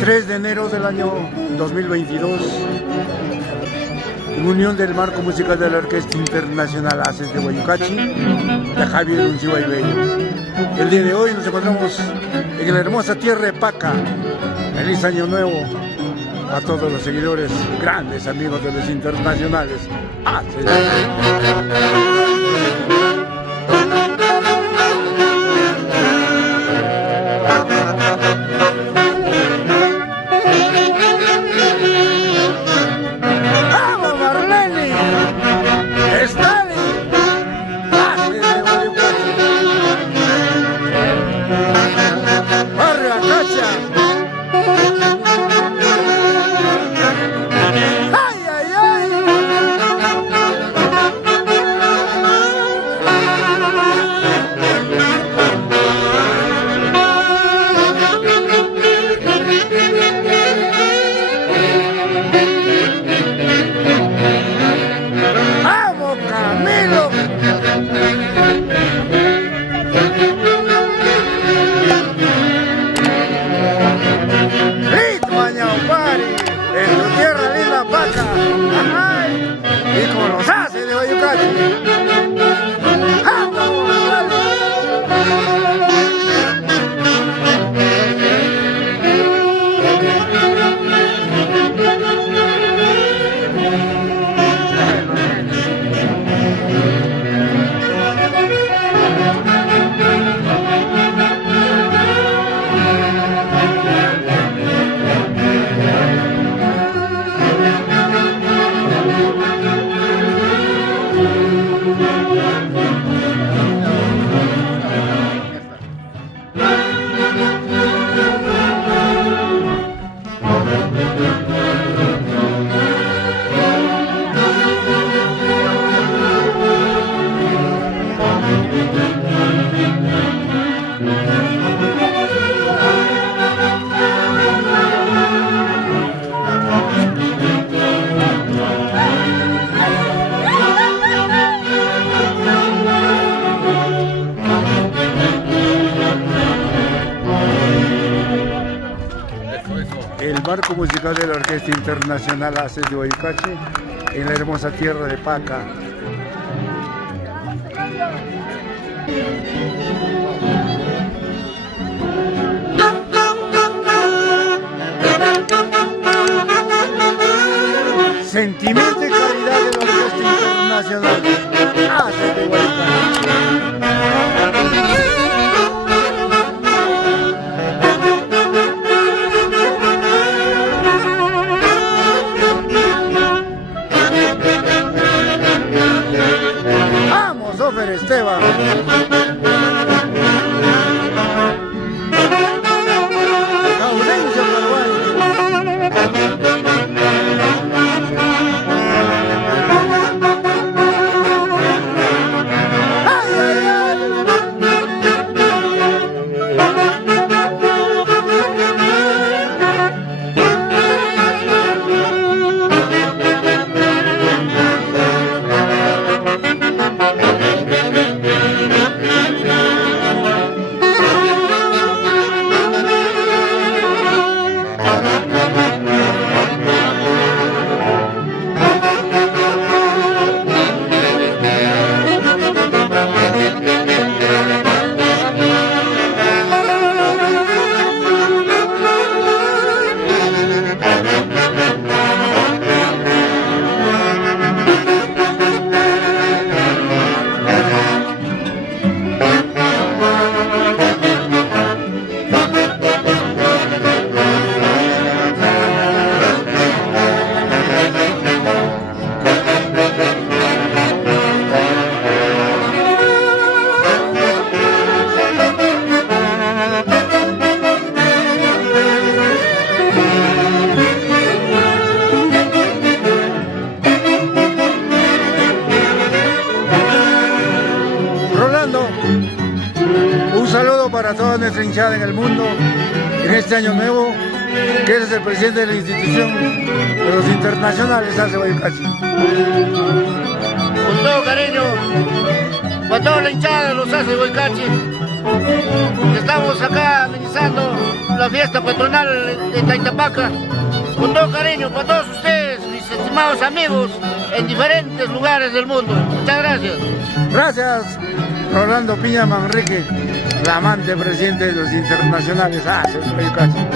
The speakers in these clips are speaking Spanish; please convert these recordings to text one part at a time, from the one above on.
3 de enero del año 2022, en unión del marco musical de la Orquesta Internacional Haces de Guayucachi, de Javier Uncibay Bello. El día de hoy nos encontramos en la hermosa tierra de Paca. Feliz año nuevo a todos los seguidores, grandes amigos de los internacionales. Haces de el marco musical de la Orquesta Internacional Haces de Guayucachi en la hermosa tierra de Paca. Sentimiento y calidad de la Orquesta Internacional Haces de Guayucachi. Esteban. Gaudencio Paraguay. Para toda nuestra hinchada en el mundo en este año nuevo, que eres el presidente de la institución de los internacionales Haces de Guayucachi. Con todo cariño, para toda la hinchada de los Haces de Guayucachi, Estamos acá amenizando la fiesta patronal de Taitapaca con todo cariño para todos ustedes, mis estimados amigos, en diferentes lugares del mundo. Muchas gracias. Gracias, Rolando Piña Manrique, flamante presidente de los internacionales ACES de Guayucachi.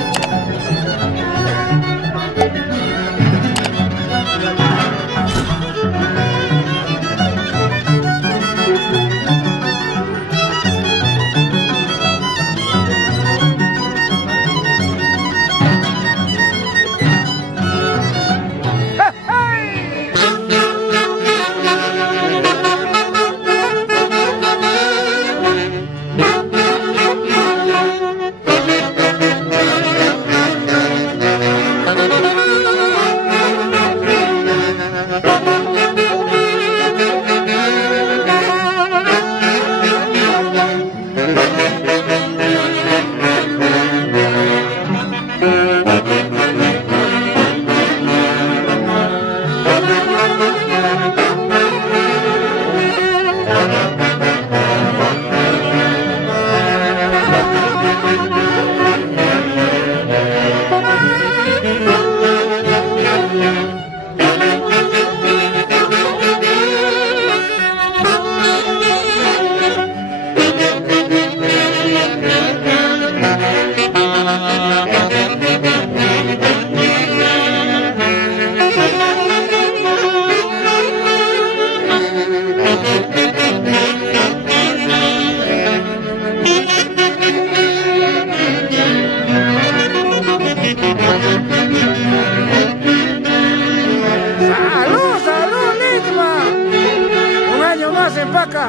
En Paca.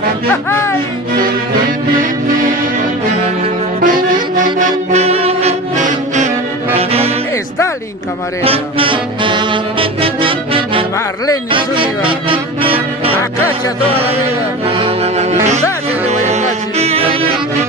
Stalin Camarena, Marlene Zúñiga, Acacha toda la vida, Saches de Guayacachi.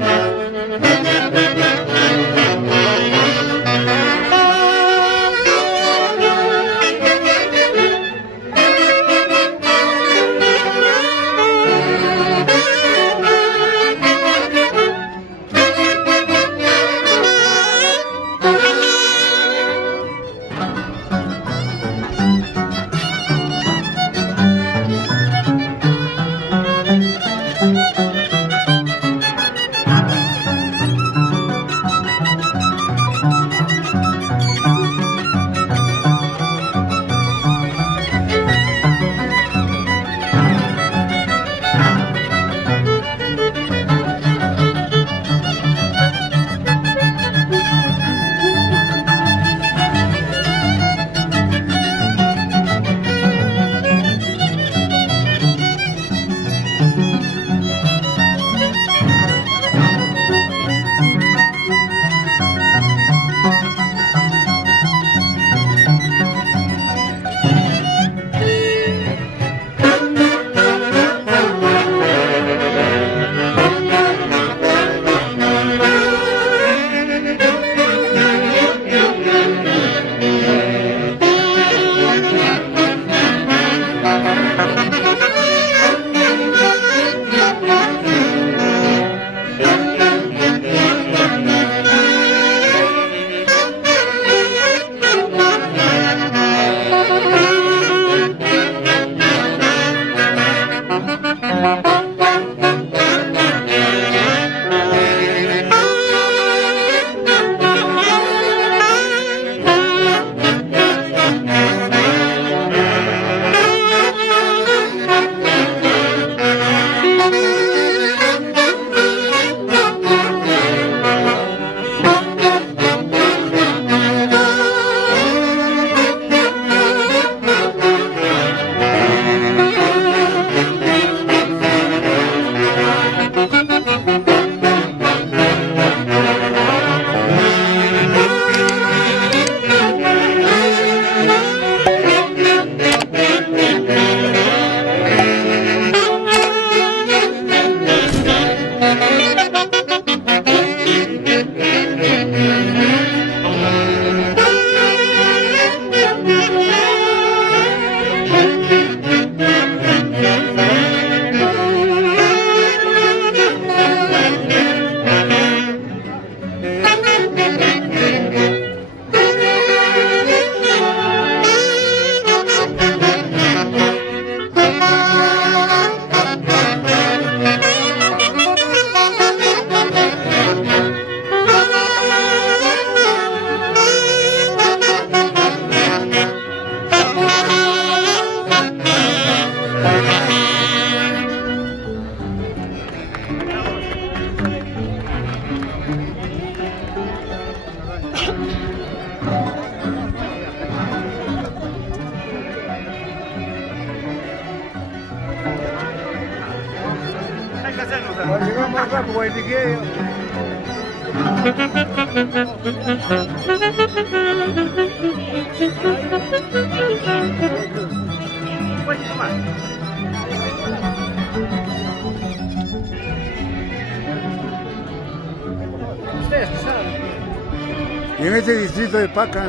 Y en este distrito de Paca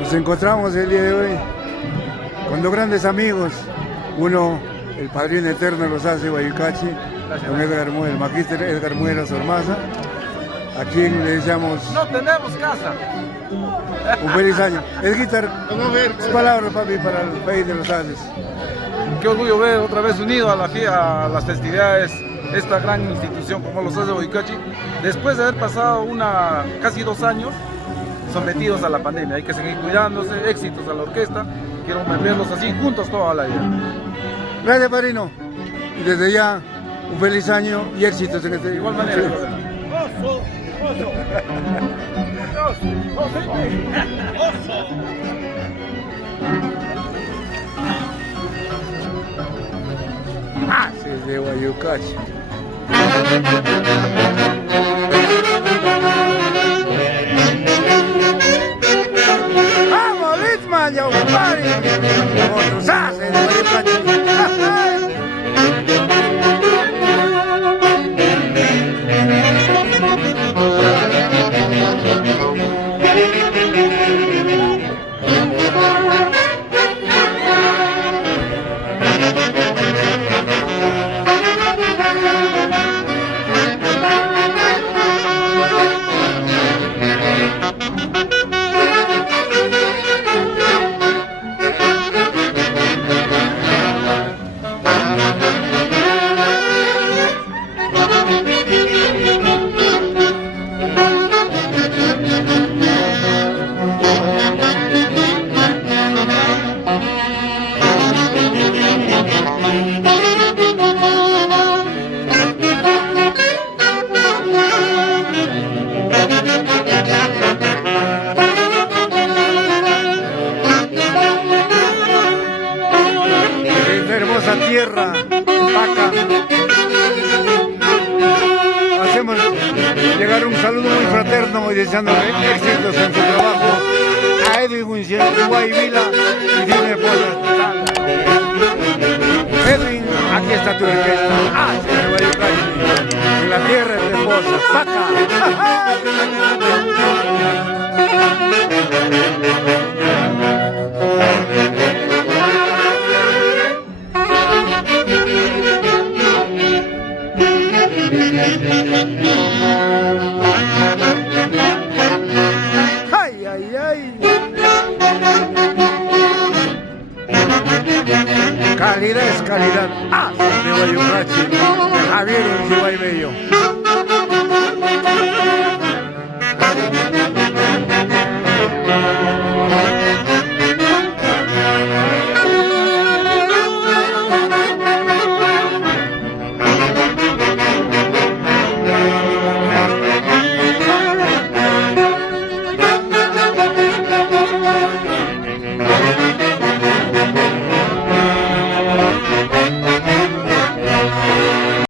nos encontramos el día de hoy con dos grandes amigos. Uno, el padrino eterno de los Haces de Guayucachi, don Edgar Muera, el magíster Edgar Muera Sormaza, a quien le deseamos No tenemos casa. un feliz año. Edgar, palabras, papi, para el país de los Haces. Qué orgullo ver otra vez unido a las festividades esta gran institución como los Haces de Guayucachi, después de haber pasado casi 2 años sometidos a la pandemia. Hay que seguir cuidándose, éxitos a la orquesta, quiero verlos así juntos toda la vida. Gracias, padrino. Y desde ya, un feliz año y éxitos en este. De igual manera. Haces de Guayucachi. ¡Vamos, Litzman, ya compadre! Con tus Haces de Guayucachi. Hermosa tierra, Paca. Hacemos llegar un saludo muy fraterno y deseándole éxitos en su trabajo a Edwin Guayvila y Dime Pola. Edwin, aquí está tu orquesta. Haces de Guayucachi, en la tierra de Pozas, Paca. ¡Ay, ay, ay! Calidad es calidad. Haces de Guayucachi, de Javier Uncibay Bello.